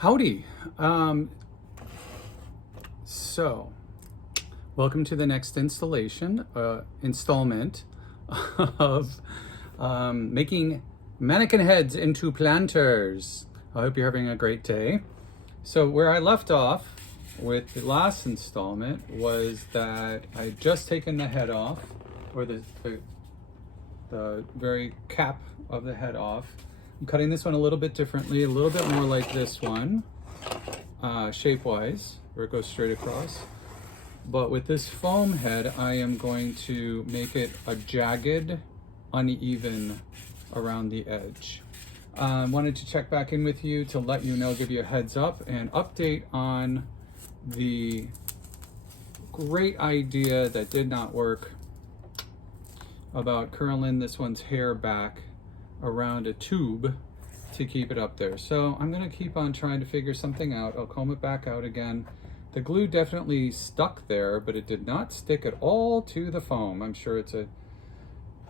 Howdy. So, welcome to the next installment of making mannequin heads into planters. I hope you're having a great day. So, where I left off with the last installment was that I'd just taken the head off, or the very cap of the head off. I'm cutting this one a little bit differently, a little bit more like this one, shape-wise, where it goes straight across. But with this foam head, I am going to make it a jagged, uneven around the edge. Wanted to check back in with you to let you know, give you a heads up and update on the great idea that did not work about curling this one's hair back around a tube to keep it up there. So I'm going to keep on trying to figure something out. I'll comb it back out again. The glue definitely stuck there, but it did not stick at all to the foam. I'm sure it's a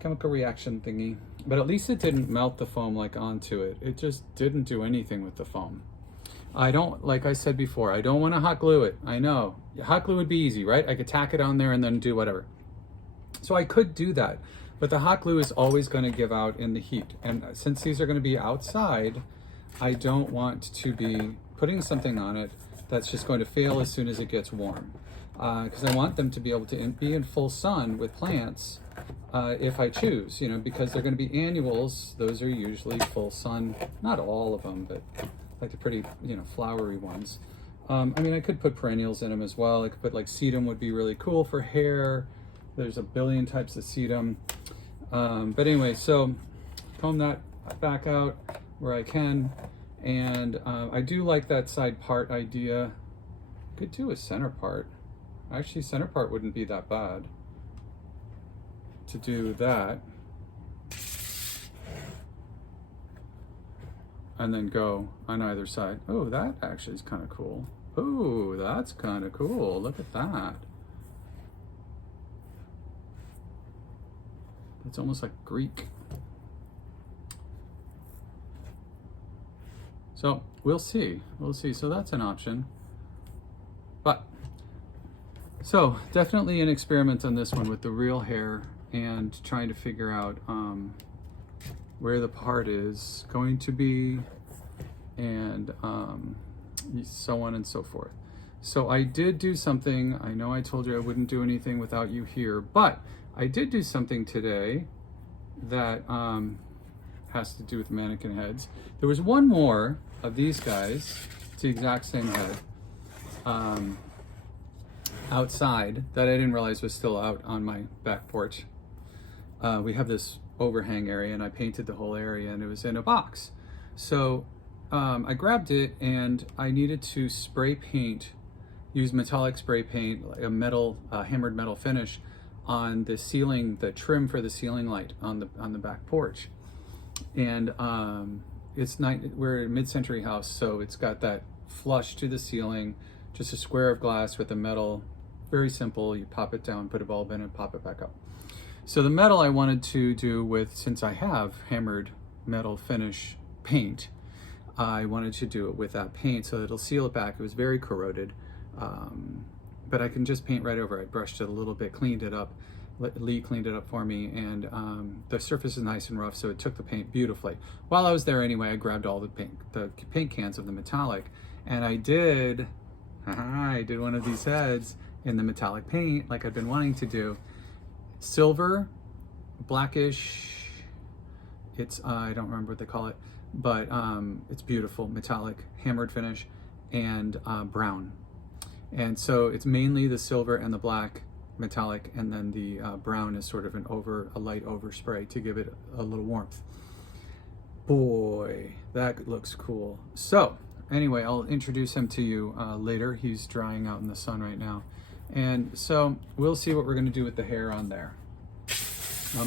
chemical reaction thingy, but at least it didn't melt the foam like onto it. It just didn't do anything with the foam. I don't, like I said before, I don't want to hot glue it. I know hot glue would be easy, right? I could tack it on there and then do whatever. So I could do that. But the hot glue is always going to give out in the heat. And since these are going to be outside, I don't want to be putting something on it that's just going to fail as soon as it gets warm. Because I want them to be able to be in full sun with plants if I choose, because they're going to be annuals. Those are usually full sun, not all of them, but like the pretty, flowery ones. I mean, I could put perennials in them as well. I could put like sedum would be really cool for hair. There's a billion types of sedum. But anyway, so comb that back out where I can. And I do like that side part idea. Could do a center part. Actually, center part wouldn't be that bad to do that. And then go on either side. Oh, that actually is kind of cool. Oh, that's kind of cool. Look at that. It's almost like Greek. So we'll see. So that's an option. But so definitely an experiment on this one with the real hair and trying to figure out where the part is going to be and so on and so forth. So I did do something. I know I told you I wouldn't do anything without you here, but I did do something today that has to do with mannequin heads. There was one more of these guys. It's the exact same head outside that I didn't realize was still out on my back porch. We have this overhang area and I painted the whole area and it was in a box. So I grabbed it and I needed to spray paint, use metallic spray paint, a metal, hammered metal finish on the ceiling, the trim for the ceiling light on the back porch. And we're a mid-century house, so it's got that flush to the ceiling, just a square of glass with a metal, very simple. You pop it down, put a bulb in and pop it back up. So the metal I wanted to do with, since I have hammered metal finish paint, I wanted to do it with that paint so it'll seal it back. It was very corroded. But I can just paint right over it. I brushed it a little bit, cleaned it up. Lee cleaned it up for me, and the surface is nice and rough, so it took the paint beautifully. While I was there anyway, I grabbed all the paint cans of the metallic, and I did one of these heads in the metallic paint, like I've been wanting to do. Silver, blackish. It's I don't remember what they call it, but it's beautiful, metallic, hammered finish, and brown. And so it's mainly the silver and the black metallic, and then the brown is sort of a light overspray to give it a little warmth. Boy, that looks cool. So anyway, I'll introduce him to you later. He's drying out in the sun right now. And so we'll see what we're going to do with the hair on there.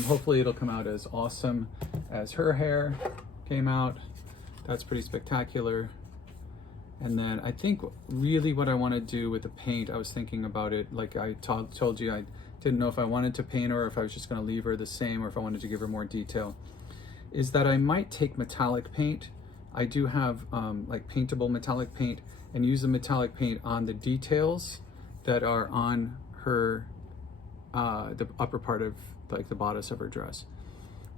Hopefully it'll come out as awesome as her hair came out. That's pretty spectacular. And then I think really what I want to do with the paint, I was thinking about it, like I told you, I didn't know if I wanted to paint her or if I was just going to leave her the same or if I wanted to give her more detail, is that I might take metallic paint I do have like paintable metallic paint, and use the metallic paint on the details that are on her, the upper part of like the bodice of her dress,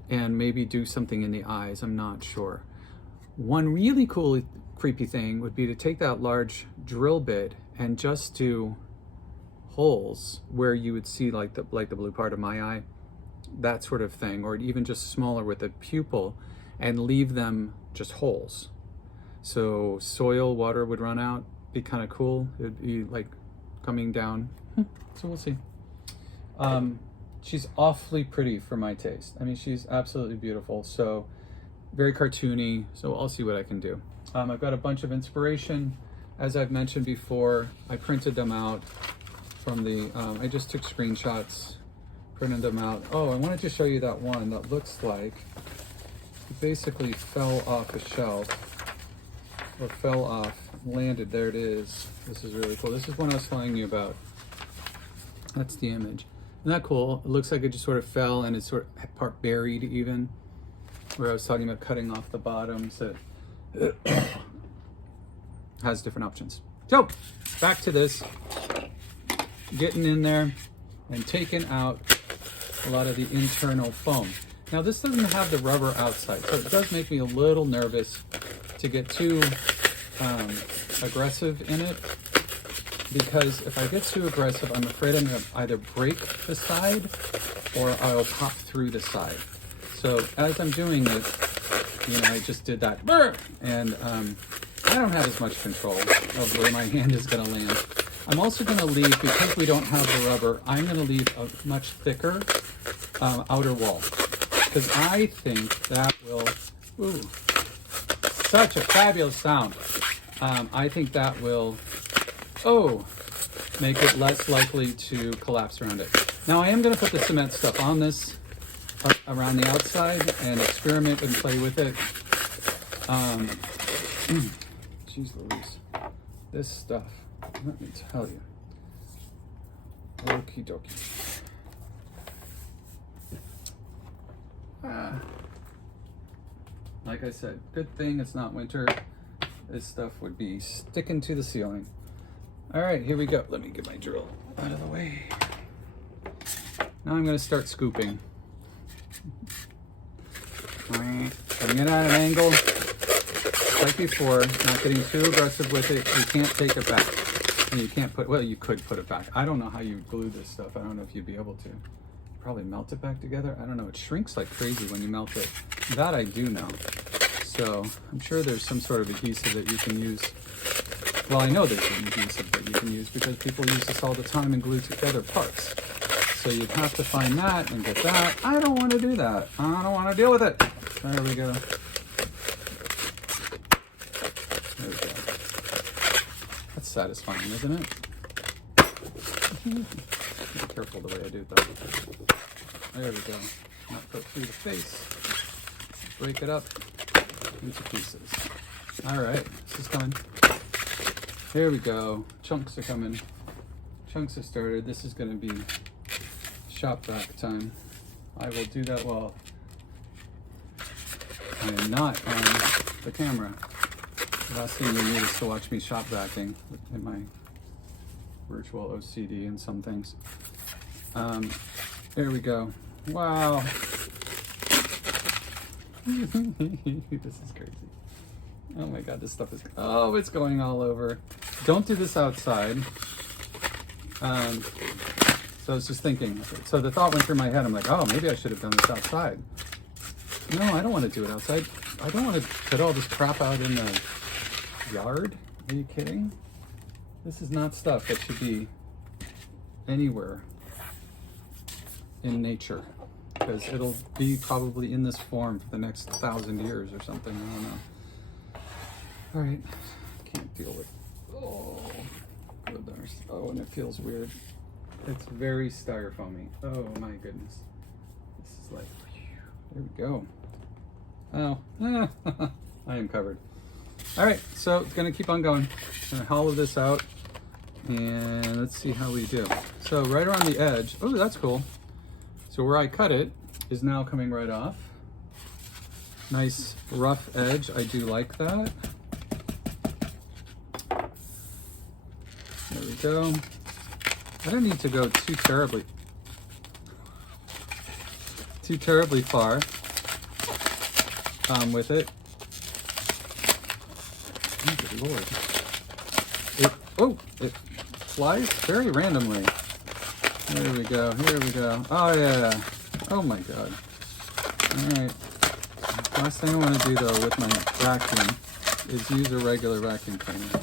and maybe do something in the eyes. I'm not sure. One really cool, creepy thing would be to take that large drill bit and just do holes where you would see like the blue part of my eye, that sort of thing, or even just smaller with a pupil, and leave them just holes. So soil, water would run out, be kind of cool. It would be like coming down. So we'll see. She's awfully pretty for my taste. I mean, she's absolutely beautiful. So very cartoony. So I'll see what I can do. I've got a bunch of inspiration. As I've mentioned before, I printed them out from the, I just took screenshots, printed them out. Oh, I wanted to show you that one that looks like it basically fell off a shelf, or fell off, landed, there it is. This is really cool. This is one I was telling you about. That's the image. Isn't that cool? It looks like it just sort of fell, and it's sort of part buried even, where I was talking about cutting off the bottoms. It has different options. So back to this, getting in there and taking out a lot of the internal foam. Now this doesn't have the rubber outside, so it does make me a little nervous to get too aggressive in it, because if I get too aggressive, I'm afraid I'm going to either break the side or I'll pop through the side. So as I'm doing it, you know, I just did that, and I don't have as much control of where my hand is going to land. I'm also going to leave, because we don't have the rubber, I'm going to leave a much thicker outer wall, because I think that will, ooh, such a fabulous sound. I think that will, make it less likely to collapse around it. Now I am going to put the cement stuff on this around the outside and experiment and play with it. Jeez Louise, this stuff, let me tell you. Okie dokie. Like I said, good thing it's not winter. This stuff would be sticking to the ceiling. All right, here we go. Let me get my drill out of the way. Now I'm going to start scooping. Putting it at an angle. Like before, not getting too aggressive with it. You can't take it back. And you can't put, well, you could put it back. I don't know how you glue this stuff. I don't know if you'd be able to. Probably melt it back together. I don't know. It shrinks like crazy when you melt it. That I do know. So I'm sure there's some sort of adhesive that you can use. Well, I know there's an adhesive that you can use because people use this all the time and glue together parts. So you'd have to find that and get that. I don't want to do that. I don't want to deal with it. There we go. There we go. That's satisfying, isn't it? Be careful the way I do it though. There we go. Not put through the face. Break it up into pieces. All right, this is coming. There we go. Chunks are coming. Chunks have started. This is going to be shop vac time. I will do that while I am not on the camera. The last thing you need is to watch me shop vacuing in my virtual OCD and some things. There we go. Wow. This is crazy. Oh my god, this stuff is, oh, it's going all over. Don't do this outside. So I was just thinking, so the thought went through my head, I'm like, oh, maybe I should have done this outside. No, I don't want to do it outside. I don't want to put all this crap out in the yard. Are you kidding? This is not stuff that should be anywhere in nature, because it'll be probably in this form for the next 1,000 years or something. I don't know. All right, can't deal with. Oh, goodness. Oh, and it feels weird. It's very styrofoamy. Oh my goodness. This is like, there we go. Oh, I am covered. All right, so it's gonna keep on going. I'm gonna hollow this out, and let's see how we do. So right around the edge. Oh, that's cool. So where I cut it is now coming right off. Nice rough edge. I do like that. There we go. I don't need to go too terribly far with it. Oh, good Lord. It flies very randomly. Here we go, here we go. Oh yeah, oh my God. All right, last thing I want to do though with my vacuum is use a regular vacuum cleaner.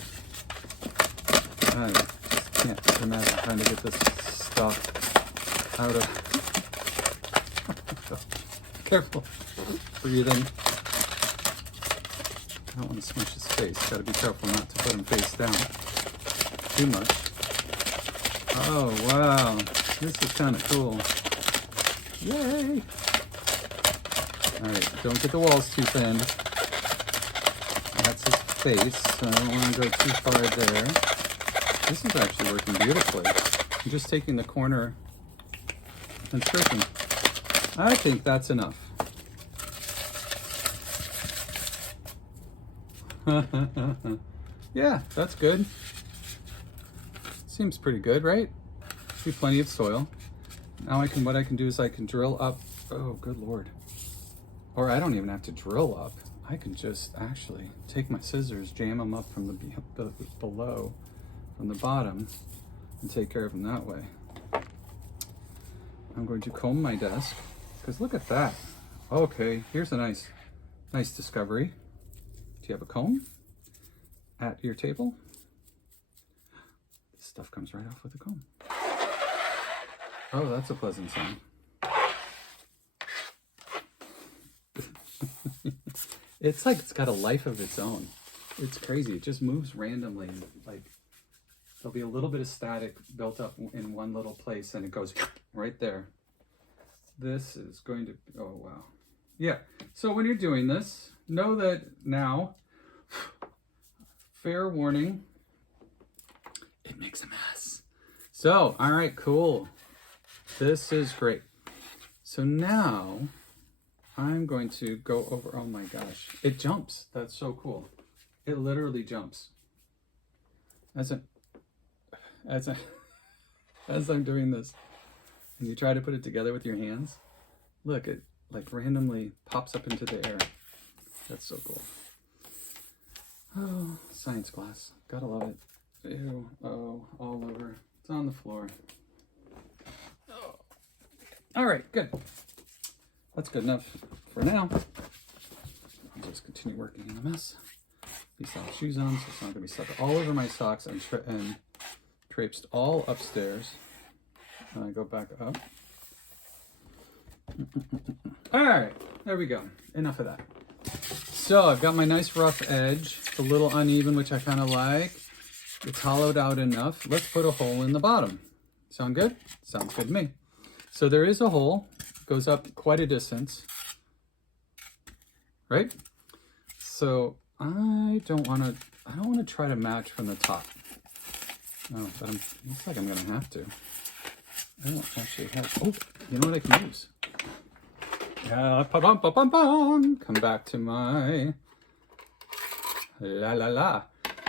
I just can't imagine trying to get this stuff out of. Careful, breathing. I don't want to smush his face. Got to be careful not to put him face down too much. Oh wow, this is kind of cool. Yay! All right, don't get the walls too thin. That's his face, so I don't want to go too far there. This is actually working beautifully. I'm just taking the corner and stripping. I think that's enough. Yeah, that's good. Seems pretty good, right? Should be plenty of soil. Now what I can do is I can drill up. Oh, good Lord. Or I don't even have to drill up. I can just actually take my scissors, jam them up from the below, from the bottom, and take care of them that way. I'm going to comb my desk, because look at that. Okay, here's a nice discovery. Do you have a comb at your table? This stuff comes right off with a comb. Oh, that's a pleasant sound. It's like it's got a life of its own. It's crazy. It just moves randomly. Like there'll be a little bit of static built up in one little place and it goes right there. This is going to, oh wow. Yeah, so when you're doing this, know that now, fair warning, it makes a mess. So, all right, cool. This is great. So now I'm going to go over, oh my gosh, it jumps. That's so cool. It literally jumps. As I'm doing this, and you try to put it together with your hands, look, it like randomly pops up into the air. That's so cool. Oh, science class. Gotta love it. Ew, oh, all over. It's on the floor. Oh. All right, good. That's good enough for now. I'll just continue working in a mess. These socks shoes on, so it's not gonna be stuck all over my socks and traipsed all upstairs. And I go back up. All right, there we go. Enough of that. So I've got my nice rough edge. It's a little uneven, which I kind of like. It's hollowed out enough. Let's put a hole in the bottom. Sound good? Sounds good to me. So there is a hole. It goes up quite a distance. Right? So I don't want to try to match from the top. No, but looks like I'm going to have to. I don't actually have, oh, you know what I can use? Yeah, come back to my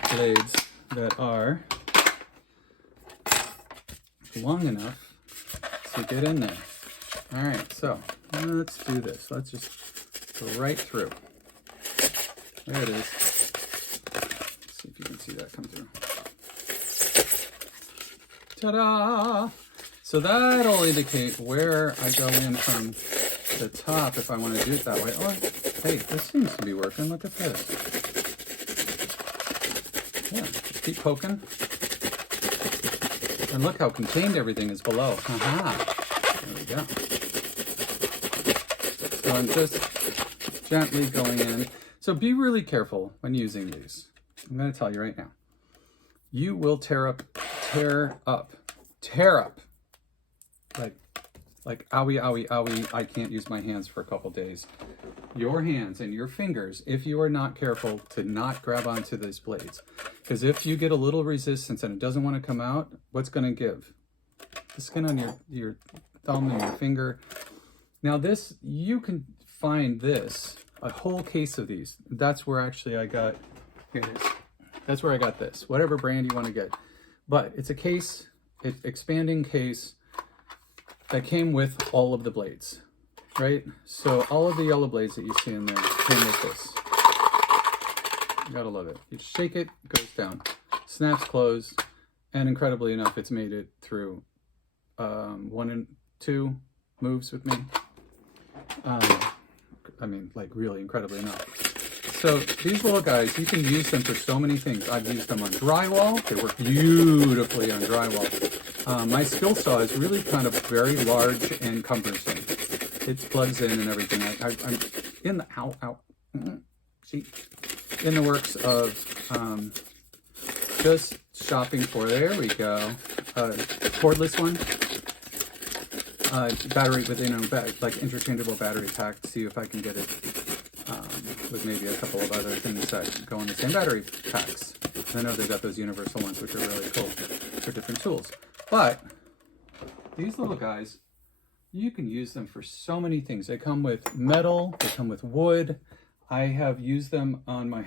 blades that are long enough to get in there. All right, so let's do this. Let's just go right through. There it is. Let's see if you can see that come through. Ta-da! So that'll indicate where I go in from the top if I want to do it that way. Oh, hey, this seems to be working. Look at this. Yeah, just keep poking. And look how contained everything is below. Aha! There we go. So I'm just gently going in. So be really careful when using these. I'm going to tell you right now. You will tear up. Like owie, owie, owie, I can't use my hands for a couple days. Your hands and your fingers, if you are not careful to not grab onto these blades. Because if you get a little resistance and it doesn't want to come out, what's going to give? The skin on your thumb and your finger. Now this, you can find this a whole case of these. That's where actually I got, here it is. That's where I got this, whatever brand you want to get. But it's a case, it's expanding case that came with all of the blades, right? So all of the yellow blades that you see in there came with this. You gotta love it. You shake it, it goes down, snaps closed, and incredibly enough, it's made it through 1 and 2 moves with me. I mean, like really incredibly enough. So these little guys, you can use them for so many things. I've used them on drywall. They work beautifully on drywall. My skill saw is really kind of very large and cumbersome. It plugs in and everything. I'm in the, see, in the works of just shopping for, there we go, cordless one. Battery with, you know, like interchangeable battery pack to see if I can get it with maybe a couple of other things that go in the same battery packs. I know they've got those universal ones, which are really cool for different tools. But these little guys, you can use them for so many things. They come with metal, they come with wood. I have used them on my,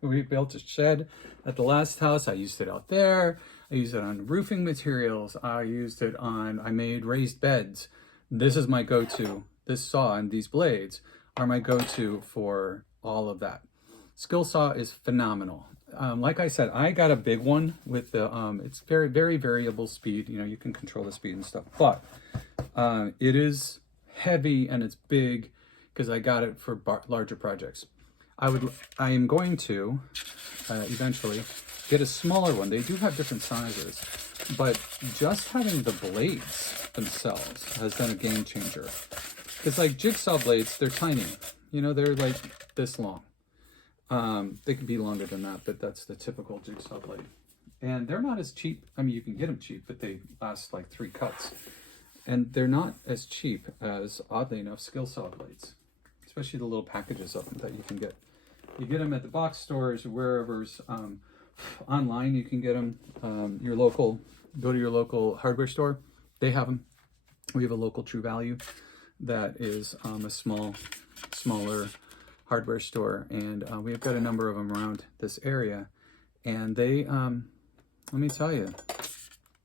we built a shed at the last house. I used it out there. I used it on roofing materials. I used it on, I made raised beds. This is my go-to. This saw and these blades are my go-to for all of that. Skill saw is phenomenal. Like I said, I got a big one with the, it's very, very variable speed. You know, you can control the speed and stuff, but it is heavy and it's big because I got it for larger projects. I am going to eventually get a smaller one. They do have different sizes, but just having the blades themselves has been a game changer. Because like jigsaw blades, they're tiny. You know, they're like this long. They can be longer than that, but that's the typical jigsaw blade. And they're not as cheap. I mean, you can get them cheap, but they last like 3 cuts. And they're not as cheap as, oddly enough, skill saw blades. Especially the little packages of them that you can get. You get them at the box stores or wherever's online. You can get them. Your local, go to your local hardware store. They have them. We have a local True Value that is a smaller hardware store, and we've got a number of them around this area. And they, let me tell you,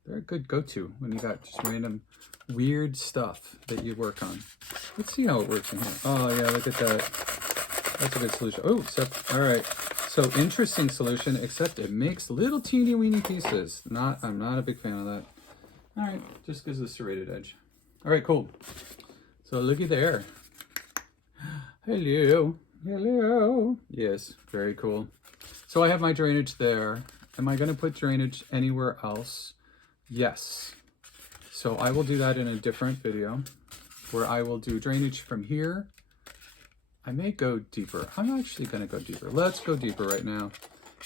they're a good go-to when you got just random weird stuff that you work on. Let's see how it works in here. Oh yeah, look at that. That's a good solution. Oh, all right. So interesting solution, except it makes little teeny weeny pieces. I'm not a big fan of that. All right, just gives a serrated edge. All right, cool. So looky there. Hello, hello. Yes, very cool. So I have my drainage there. Am I gonna put drainage anywhere else? Yes. So I will do that in a different video where I will do drainage from here. I may go deeper. I'm actually gonna go deeper. Let's go deeper right now.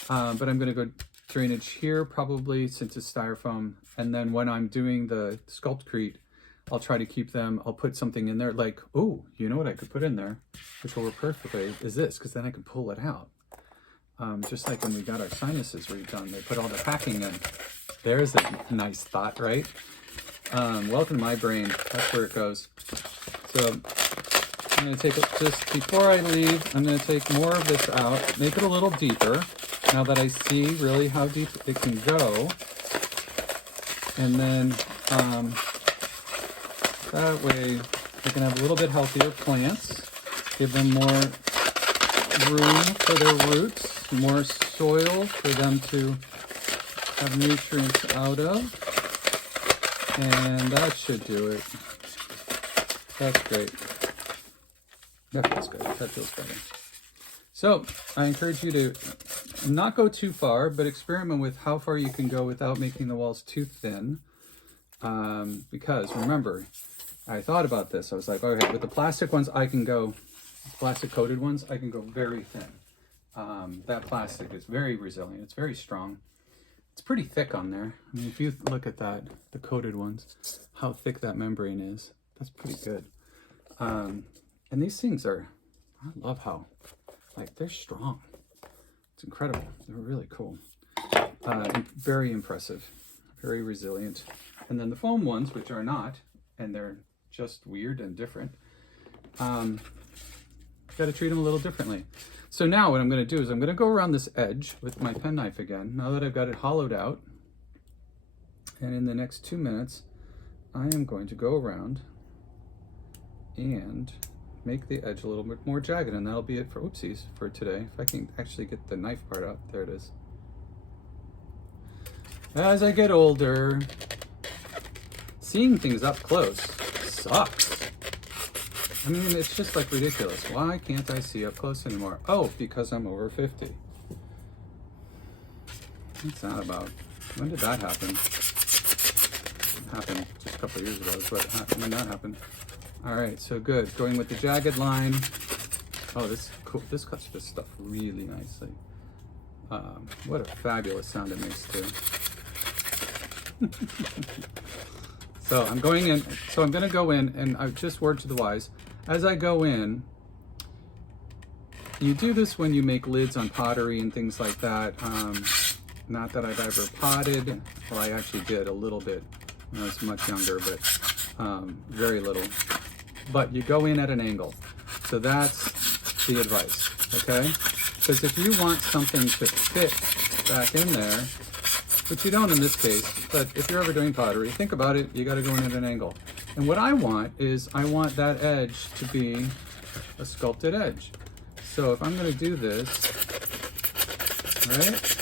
But I'm gonna go drainage here probably since it's styrofoam. And then when I'm doing the Sculptcrete, I'll try to keep them, I'll put something in there like, oh, you know what I could put in there, which will work perfectly, is this, because then I can pull it out. Just like when we got our sinuses redone, they put all the packing in. There's a nice thought, right? Welcome to my brain, that's where it goes. So I'm gonna take it, just before I leave, I'm gonna take more of this out, make it a little deeper, now that I see really how deep it can go. And then, that way I can have a little bit healthier plants, give them more room for their roots, more soil for them to have nutrients out of, and that should do it. That's great. That feels good. That feels better. So I encourage you to not go too far, but experiment with how far you can go without making the walls too thin. Because remember, I thought about this. I was like, okay, with the plastic ones, I can go, plastic coated ones, I can go very thin. That plastic is very resilient. It's very strong. It's pretty thick on there. I mean, if you look at that, the coated ones, how thick that membrane is, that's pretty good. And these things are, I love how, like, they're strong. It's incredible. They're really cool. Very impressive, very resilient. And then the foam ones, which are not, and they're just weird and different. got to treat them a little differently. So now what I'm going to do is I'm going to go around this edge with my penknife again, now that I've got it hollowed out. And in the next 2 minutes, I am going to go around and make the edge a little bit more jagged, and that'll be it for oopsies for today. If I can actually get the knife part out, there it is. As I get older, seeing things up close sucks. I mean, it's just like ridiculous. Why can't I see up close anymore? Oh, because I'm over 50. What's that about? When did that happen? It happened just a couple of years ago, is when that happened. All right, so good. Going with the jagged line. Oh, this cool. This cuts this stuff really nicely. What a fabulous sound it makes too. So I'm going in. So I'm going to go in, and I've just word to the wise. As I go in, you do this when you make lids on pottery and things like that. Not that I've ever potted. Well, I actually did a little bit when I was much younger, but very little. But you go in at an angle. So that's the advice, okay? Because if you want something to fit back in there, which you don't in this case, but if you're ever doing pottery, think about it, you gotta go in at an angle. And what I want is, I want that edge to be a sculpted edge. So if I'm gonna do this, right?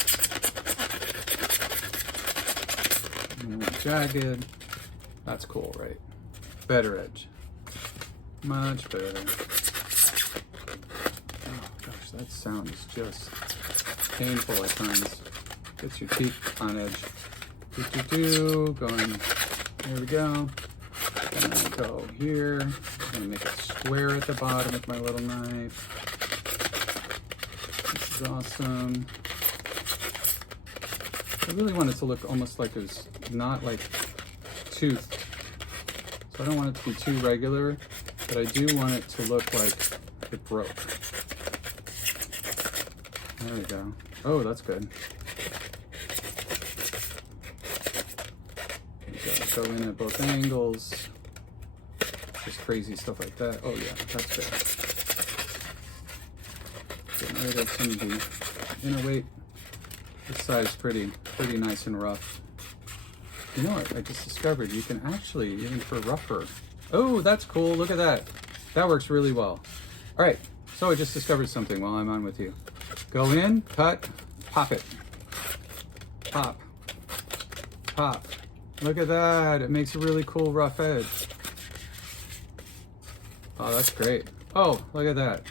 Jagged, that's cool, right? Better edge, much better. Oh gosh, that sound is just painful at times. Gets your teeth on edge. Going, there we go. And I go here. I'm gonna make it square at the bottom with my little knife. This is awesome. I really want it to look almost like it's not like toothed. So I don't want it to be too regular, but I do want it to look like it broke. There we go. Oh, that's good. Go in at both angles. Just crazy stuff like that. Oh yeah, that's good. Getting rid of some of the inner weight. This side's pretty nice and rough. You know what I just discovered? You can actually, even for rougher. Oh, that's cool. Look at that. That works really well. All right, so I just discovered something while I'm on with you. Go in, cut, pop it. Pop. Pop. Look at that. It makes a really cool rough edge. Oh, that's great. Oh, look at that.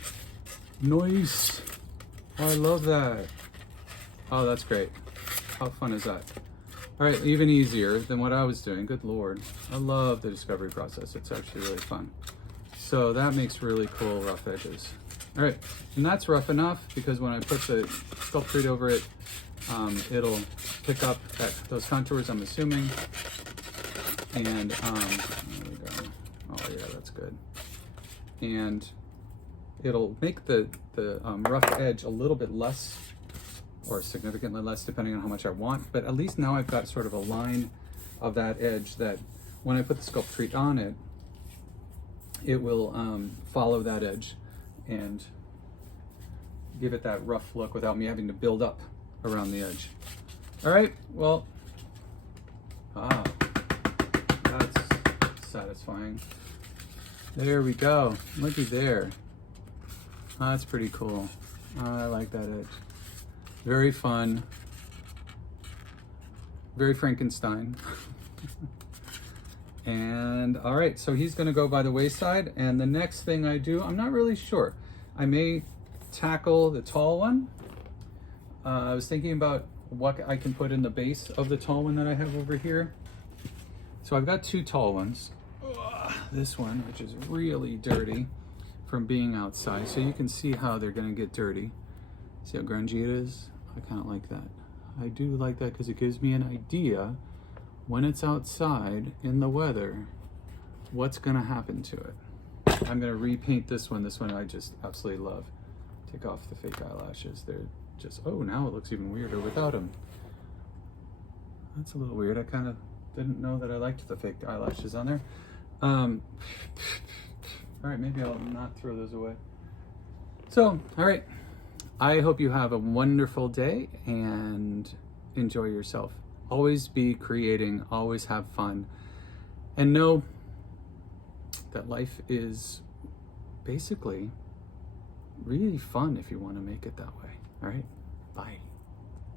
Nice. Oh, I love that. Oh, that's great. How fun is that? All right, even easier than what I was doing. Good Lord. I love the discovery process. It's actually really fun. So that makes really cool rough edges. All right, and that's rough enough because when I put the Sculptrete over it, it'll pick up those contours, I'm assuming. And there we go. Oh yeah, that's good. And it'll make the rough edge a little bit less, or significantly less, depending on how much I want. But at least now I've got sort of a line of that edge that when I put the Sculptrete on it, it will follow that edge and give it that rough look without me having to build up around the edge. All right, well, that's satisfying. There we go. Looky there. That's pretty cool. I like that edge. Very fun. Very Frankenstein. And all right, so he's gonna go by the wayside, and the next thing I do, I'm not really sure. I may tackle the tall one. I was thinking about what I can put in the base of the tall one that I have over here. So I've got two tall ones. This one, which is really dirty from being outside. So you can see how they're gonna get dirty. See how grungy it is? I kind of like that. I do like that because it gives me an idea when it's outside in the weather, what's gonna happen to it. I'm gonna repaint this one. This one I just absolutely love. Take off the fake eyelashes. They're just, oh, now it looks even weirder without them. That's a little weird. I kind of didn't know that I liked the fake eyelashes on there. All right, maybe I'll not throw those away. So, all right. I hope you have a wonderful day and enjoy yourself. Always be creating, always have fun, and know that life is basically really fun if you want to make it that way. All right? Bye.